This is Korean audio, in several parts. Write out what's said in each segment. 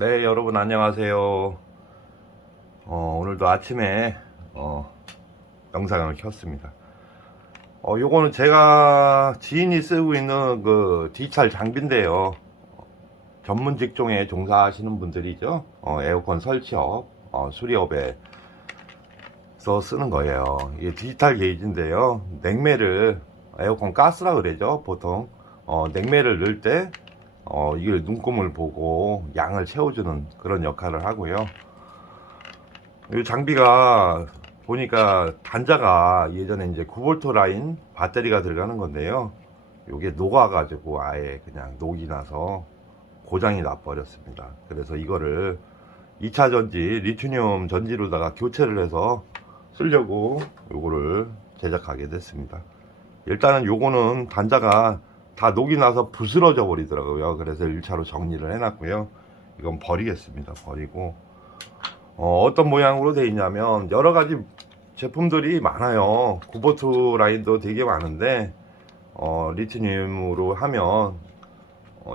네, 여러분 안녕하세요. 오늘도 아침에 영상을 켰습니다. 요거는 제가 지인이 쓰고 있는 그 디지털 장비인데요. 전문 직종에 종사하시는 분들이죠. 에어컨 설치업, 수리업에서 쓰는 거예요. 이게 디지털 게이지인데요. 냉매를 에어컨 가스라 그러죠. 보통 냉매를 넣을 때 이게 눈금을 보고 양을 채워주는 그런 역할을 하고요. 이 장비가 보니까 단자가 예전에 이제 9V 라인 배터리가 들어가는 건데요. 이게 녹아가지고 아예 그냥 녹이 나서 고장이 나버렸습니다. 그래서 이거를 2차 전지, 리튬 전지로다가 교체를 해서 쓰려고 요거를 제작하게 됐습니다. 일단은 요거는 단자가 다 녹이 나서 부스러져 버리더라고요. 그래서 1차로 정리를 해놨고요. 이건 버리겠습니다. 버리고 어떤 모양으로 되어 있냐면 여러 가지 제품들이 많아요. 9V 라인도 되게 많은데 리튬으로 하면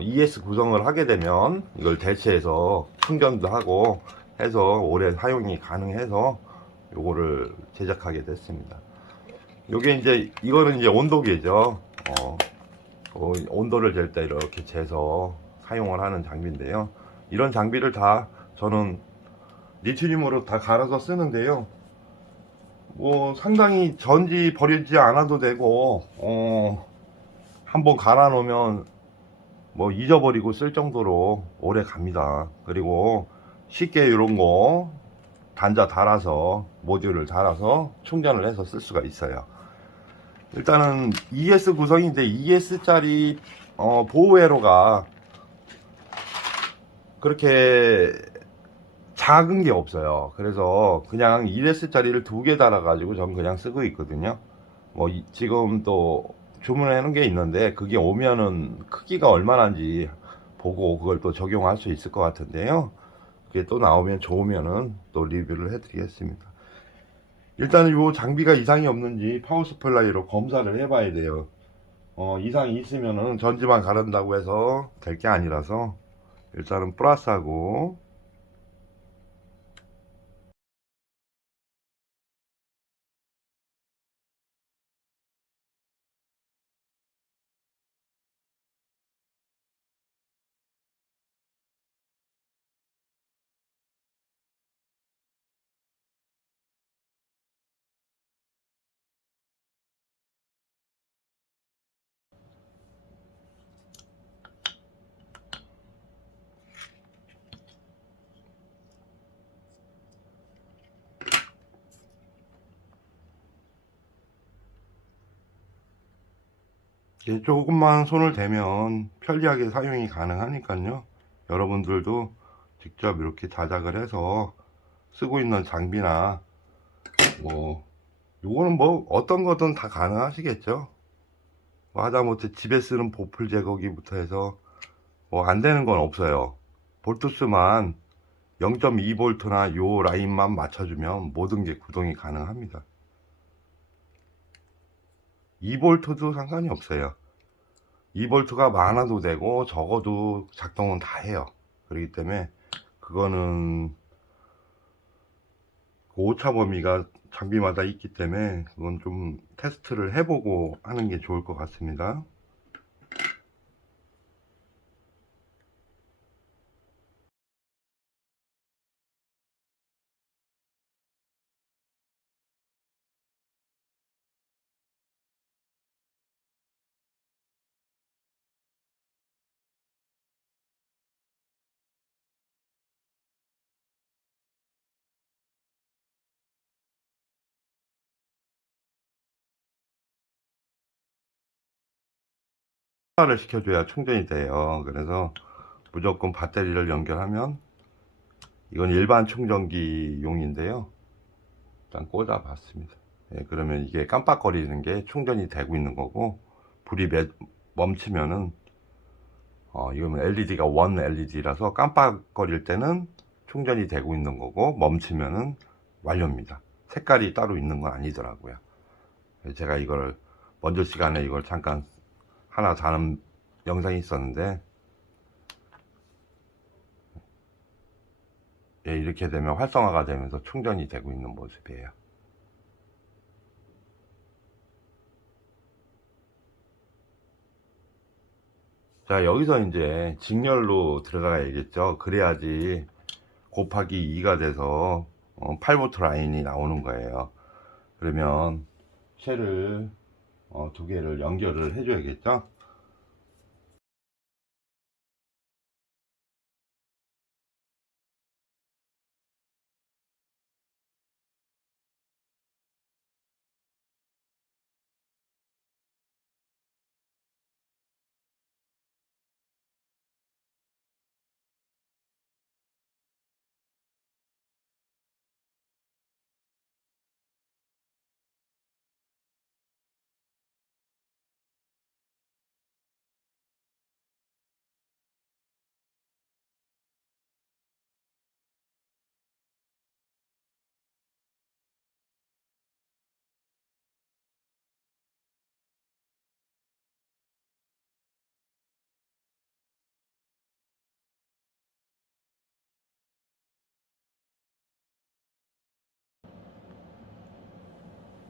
ES 구성을 하게 되면 이걸 대체해서 충전도 하고 해서 오래 사용이 가능해서 요거를 제작하게 됐습니다. 요게 이제 이거는 이제 온도계죠. 온도를 잴 때 이렇게 재서 사용을 하는 장비인데요. 이런 장비를 다 저는 리튬으로 다 갈아서 쓰는데요. 뭐 상당히 전지 버리지 않아도 되고 한번 갈아 놓으면 뭐 잊어버리고 쓸 정도로 오래 갑니다. 그리고 쉽게 이런 거 단자 달아서 모듈을 달아서 충전을 해서 쓸 수가 있어요. 일단은 ES 구성인데 ES 짜리 보호 회로가 그렇게 작은 게 없어요. 그래서 그냥 1S 짜리를 2개 달아 가지고 전 그냥 쓰고 있거든요. 뭐 지금 또 주문해 놓은 게 있는데 그게 오면은 크기가 얼마나인지 보고 그걸 또 적용할 수 있을 것 같은데요. 그게 또 나오면 좋으면은 또 리뷰를 해 드리겠습니다. 일단은 요 장비가 이상이 없는지 파워 서플라이로 검사를 해 봐야 돼요. 이상이 있으면은 전지만 가른다고 해서 될 게 아니라서 일단은 플러스하고 이제 조금만 손을 대면 편리하게 사용이 가능하니까요. 여러분들도 직접 이렇게 자작을 해서 쓰고 있는 장비나 뭐 요거는 뭐 어떤 거든 다 가능하시겠죠. 뭐 하다못해 집에 쓰는 보풀 제거기부터 해서 뭐 안 되는 건 없어요. 볼트스만 0.2V나 요 라인만 맞춰주면 모든 게 구동이 가능합니다. 2V도 상관이 없어요. 2V가 많아도 되고 적어도 작동은 다 해요. 그렇기 때문에 그거는 그 오차 범위가 장비마다 있기 때문에 그건 좀 테스트를 해보고 하는 게 좋을 것 같습니다. 를 시켜줘야 충전이 돼요. 그래서 무조건 배터리를 연결하면 이건 일반 충전기 용인데요. 일단 꽂아 봤습니다. 그러면 이게 깜빡거리는 게 충전이 되고 있는 거고 불이 멈추면은 이거는 LED가 원 LED라서 깜빡거릴 때는 충전이 되고 있는 거고 멈추면은 완료입니다. 색깔이 따로 있는 건 아니더라고요. 제가 이걸 먼저 시간에 이걸 잠깐 하나 다른 영상이 있었는데 예, 이렇게 되면 활성화가 되면서 충전이 되고 있는 모습이에요. 자, 여기서 이제 직렬로 들어가야겠죠. 그래야지 곱하기 2가 돼서 8V 라인이 나오는 거예요. 그러면 쉘을 두 개를 연결을 해줘야겠죠.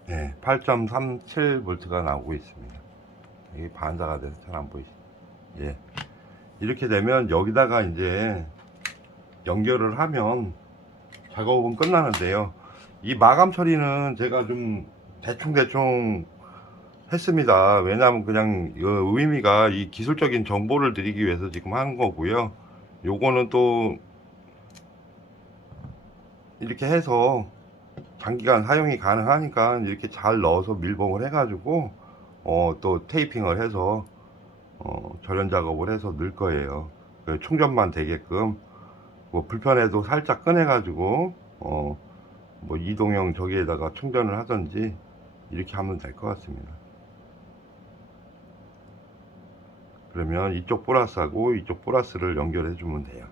네, 8.37V가 나오고 있습니다. 이게 반사가 돼서 잘 안 보이시죠? 예. 이렇게 되면 여기다가 이제 연결을 하면 작업은 끝나는데요. 이 마감 처리는 제가 좀 대충 했습니다. 왜냐하면 그냥 의미가 이 기술적인 정보를 드리기 위해서 지금 한 거고요. 요거는 또 이렇게 해서 장기간 사용이 가능하니까 이렇게 잘 넣어서 밀봉을 해가지고 또 테이핑을 해서 절연 작업을 해서 넣을 거예요. 충전만 되게끔 뭐 불편해도 살짝 꺼내가지고 뭐 이동형 저기에다가 충전을 하든지 이렇게 하면 될 것 같습니다. 그러면 이쪽 플러스하고 이쪽 플러스를 연결해 주면 돼요.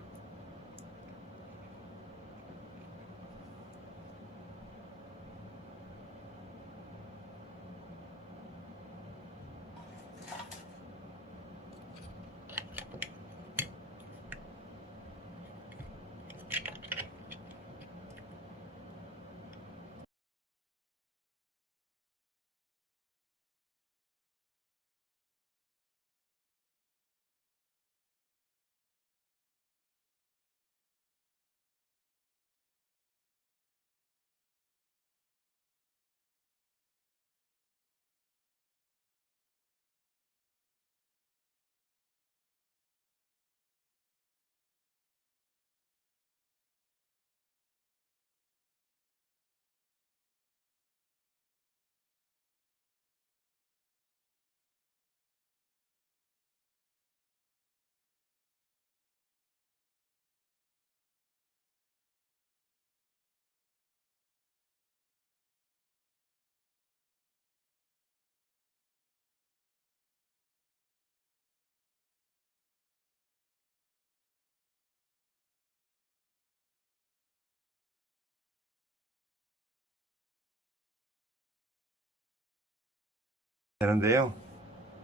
되는데요.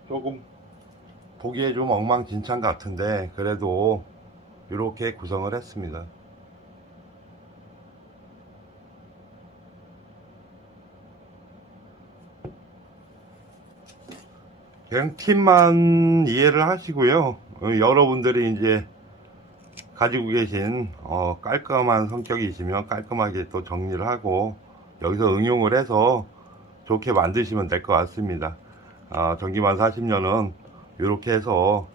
조금 보기에 좀 엉망진창 같은데 그래도 이렇게 구성을 했습니다. 그냥 팁만 이해를 하시고요. 여러분들이 이제 가지고 계신 깔끔한 성격이시면 깔끔하게 또 정리를 하고 여기서 응용을 해서 좋게 만드시면 될 것 같습니다. 전기만 40년은 이렇게 해서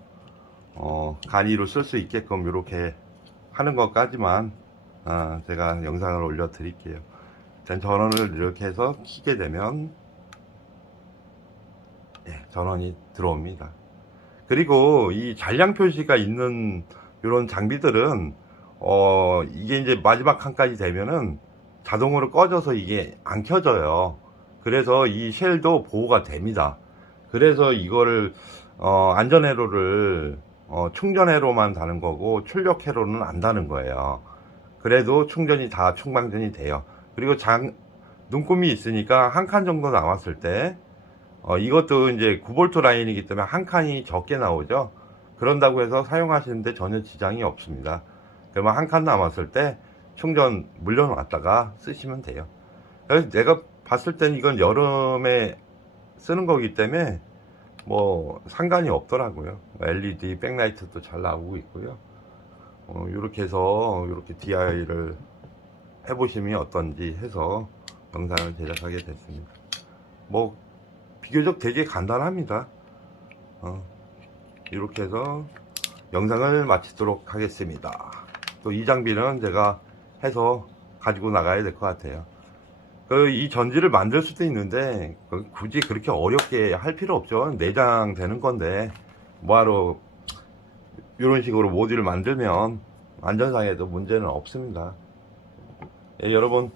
간이로 쓸 수 있게끔 이렇게 하는 것까지만 제가 영상을 올려 드릴게요. 전원을 이렇게 해서 키게 되면 전원이 들어옵니다. 그리고 이 잔량 표시가 있는 이런 장비들은 이게 이제 마지막 칸까지 되면은 자동으로 꺼져서 이게 안 켜져요. 그래서 이 쉘도 보호가 됩니다. 그래서 이거를 안전 회로를 충전 회로만 다는 거고 출력 회로는 안 다는 거예요. 그래도 충전이 다 충방전이 돼요. 그리고 눈금이 있으니까 한 칸 정도 남았을 때 이것도 이제 9V 라인이기 때문에 한 칸이 적게 나오죠. 그런다고 해서 사용하시는데 전혀 지장이 없습니다. 그러면 한 칸 남았을 때 충전 물려놨다가 쓰시면 돼요. 그래서 내가 봤을 땐 이건 여름에 쓰는 거기 때문에 뭐 상관이 없더라고요. LED 백라이트도 잘 나오고 있고요. 이렇게 해서 이렇게 DI를 해보시면 어떤지 해서 영상을 제작하게 됐습니다. 뭐 비교적 되게 간단합니다. 이렇게 해서 영상을 마치도록 하겠습니다. 또 이 장비는 제가 해서 가지고 나가야 될 것 같아요. 이 전지를 만들 수도 있는데 굳이 그렇게 어렵게 할 필요 없죠. 내장 되는 건데 뭐하러 이런 식으로 모듈을 만들면 안전상에도 문제는 없습니다. 예, 여러분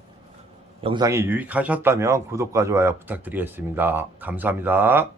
영상이 유익하셨다면 구독과 좋아요 부탁드리겠습니다. 감사합니다.